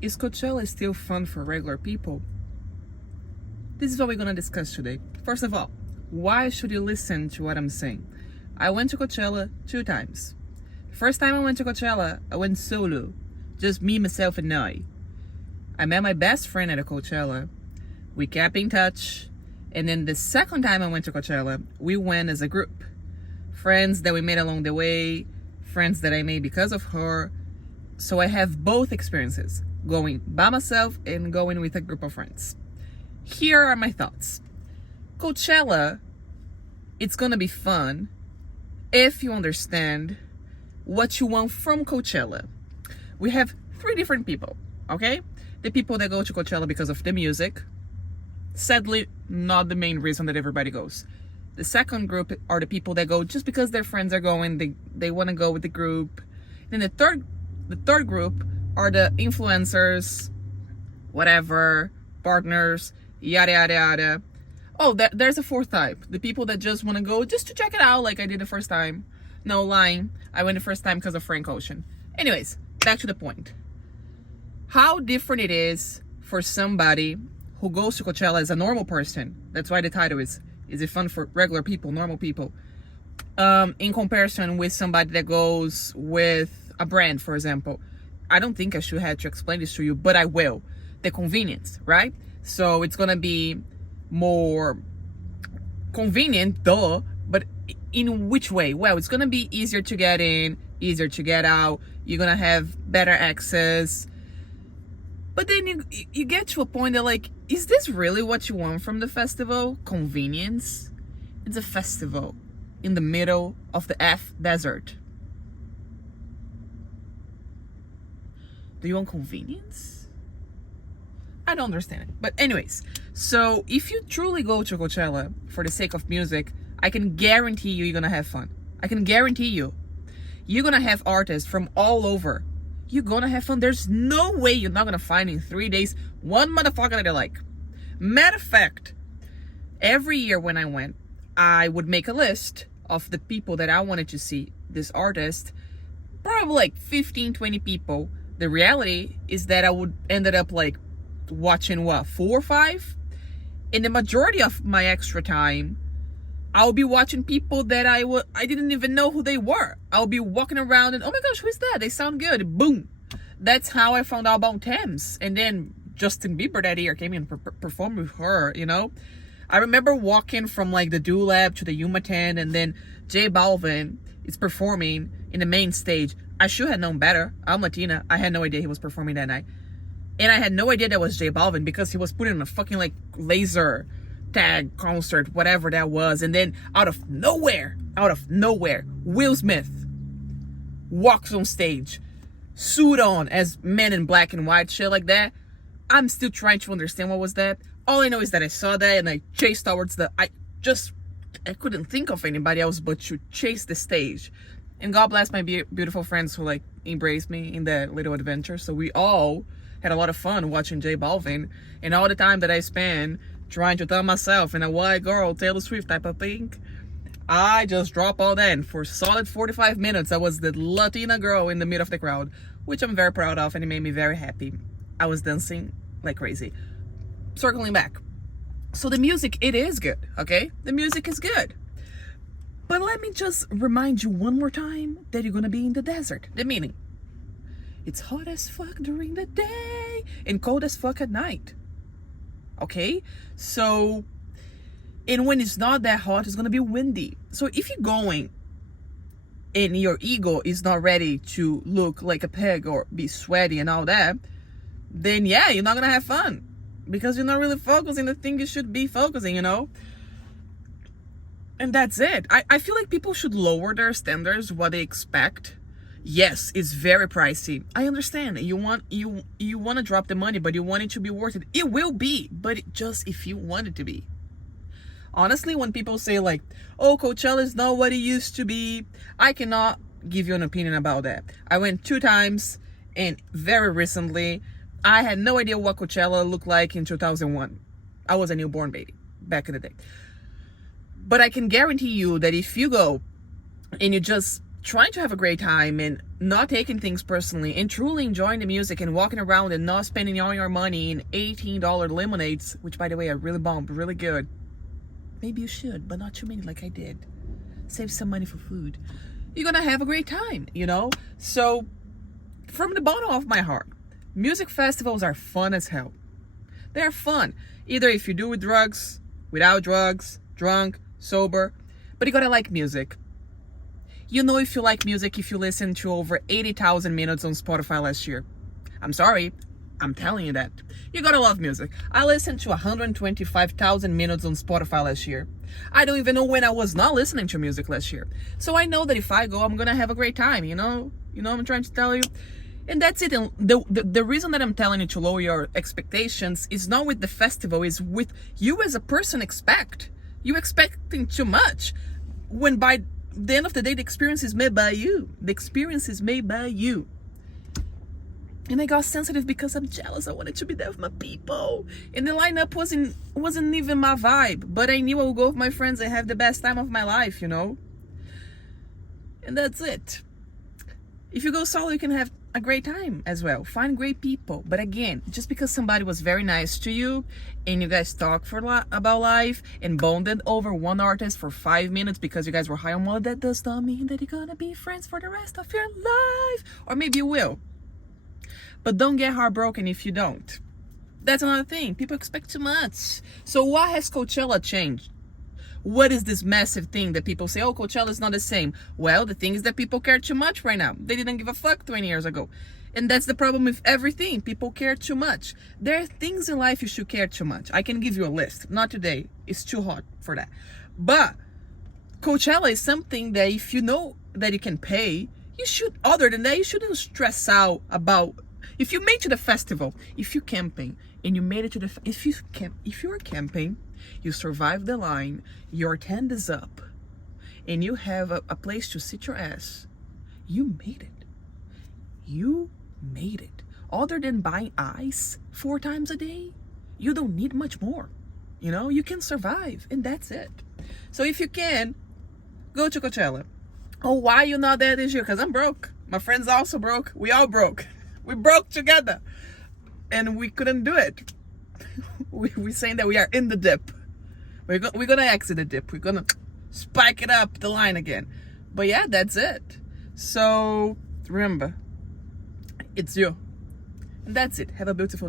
Is Coachella still fun for regular people? This is what we're gonna discuss today. First of all, why should you listen to what I'm saying? I went to Coachella 2 times. First time I went to Coachella, I went solo. Just me, myself, and I. I met my best friend at a Coachella. We kept in touch. And then the second time I went to Coachella, we went as a group. Friends that we made along the way, friends that I made because of her. So I have both experiences, going by myself and going with a group of friends. Here are my thoughts. Coachella, it's gonna be fun if you understand what you want from Coachella. We have 3 different people, okay? The people that go to Coachella because of the music. Sadly, not the main reason that everybody goes. The second group are the people that go just because their friends are going, they want to go with the group. Then the third group are the influencers, whatever, partners, yada yada yada. Oh, there's a 4th type. The people that just want to go just to check it out like I did the first time. No, lying. I went the first time because of Frank Ocean. Anyways, back to the point. How different it is for somebody who goes to Coachella as a normal person. That's why the title is it fun for regular people, normal people? In comparison with somebody that goes with a brand, for example. I don't think I should have to explain this to you, but I will. The convenience, right? So it's gonna be more convenient, duh, but in which way? Well, it's gonna be easier to get in, easier to get out. You're gonna have better access. But then you get to a point that, like, is this really what you want from the festival? Convenience? It's a festival in the middle of the desert. Do you want convenience? I don't understand it. But anyways, so if you truly go to Coachella for the sake of music, I can guarantee you're gonna have fun. I can guarantee you're gonna have artists from all over. You're gonna have fun. There's no way you're not gonna find in 3 days one motherfucker that you like. Matter of fact, every year when I went, I would make a list of the people that I wanted to see, this artist, probably like 15, 20 people. The reality is that I would ended up like watching 4 or 5? In the majority of my extra time, I'll be watching people that I didn't even know who they were. I'll be walking around and, oh my gosh, who is that? They sound good. Boom. That's how I found out about Thames. And then Justin Bieber that year came and performed with her, you know? I remember walking from like the Do Lab to the Yuma 10, and then J Balvin is performing in the main stage. I should have known better. I'm Latina. I had no idea he was performing that night. And I had no idea that was J Balvin because he was putting on a fucking like laser tag concert, whatever that was. And then out of nowhere, Will Smith walks on stage, suit on as Men in Black and White, shit like that. I'm still trying to understand what was that. All I know is that I saw that and I chased towards I couldn't think of anybody else but to chase the stage. And God bless my beautiful friends who like embraced me in that little adventure. So we all had a lot of fun watching J Balvin, and all the time that I spent trying to tell myself in a white girl, Taylor Swift type of thing, I just dropped all that. And for solid 45 minutes, I was the Latina girl in the middle of the crowd, which I'm very proud of, and it made me very happy. I was dancing like crazy. Circling back. So the music, it is good, okay? The music is good. But let me just remind you one more time that you're gonna be in the desert. The meaning. It's hot as fuck during the day and cold as fuck at night. Okay? So, and when it's not that hot, it's gonna be windy. So if you're going and your ego is not ready to look like a pig or be sweaty and all that, then yeah, you're not gonna have fun. Because you're not really focusing the thing you should be focusing, you know? And that's it. I feel like people should lower their standards, what they expect. Yes, it's very pricey. I understand. You want to drop the money, but you want it to be worth it. It will be, but just if you want it to be. Honestly, when people say like, oh, Coachella is not what it used to be, I cannot give you an opinion about that. I went 2 times, and very recently, I had no idea what Coachella looked like in 2001. I was a newborn baby back in the day. But I can guarantee you that if you go and you just trying to have a great time and not taking things personally and truly enjoying the music and walking around and not spending all your money in $18 lemonades, which by the way are really bomb, really good. Maybe you should, but not too many like I did. Save some money for food. You're gonna have a great time, you know? So, from the bottom of my heart, music festivals are fun as hell. They're fun. Either if you do with drugs, without drugs, drunk, sober, but you gotta like music. You know if you like music if you listen to over 80,000 minutes on Spotify last year. I'm sorry, I'm telling you that. You gotta love music. I listened to 125,000 minutes on Spotify last year. I don't even know when I was not listening to music last year. So I know that if I go, I'm gonna have a great time, you know? You know what I'm trying to tell you? And that's it. And the reason that I'm telling you to lower your expectations is not with the festival, is with you as a person expect. You expecting too much. When by the end of the day, the experience is made by you. The experience is made by you. And I got sensitive because I'm jealous. I wanted to be there with my people. And the lineup wasn't even my vibe. But I knew I would go with my friends and have the best time of my life, you know? And that's it. If you go solo, you can have a great time as well. Find great people. But again, just because somebody was very nice to you and you guys talk about life and bonded over one artist for 5 minutes because you guys were high on one, that does not mean that you're gonna be friends for the rest of your life. Or maybe you will. But don't get heartbroken if you don't. That's another thing. People expect too much. So why has Coachella changed? What is this massive thing that people say, oh, Coachella is not the same? Well, the thing is that people care too much right now. They didn't give a fuck 20 years ago. And that's the problem with everything. People care too much. There are things in life you should care too much. I can give you a list. Not today. It's too hot for that. But Coachella is something that if you know that you can pay, you should, other than that, you shouldn't stress out about, if you made to the festival, if you're camping and you made it to the, if you are camping, you survive the line, your tent is up, and you have a place to sit your ass. You made it. You made it. Other than buying ice 4 times a day, you don't need much more. You know, you can survive, and that's it. So if you can, go to Coachella. Oh, why you not there this year? Because I'm broke. My friends also broke. We all broke. We broke together. And we couldn't do it. We're saying that we are in the dip. We're going to exit the dip. We're going to spike it up the line again. But yeah, that's it. So remember, it's you. And that's it. Have a beautiful day.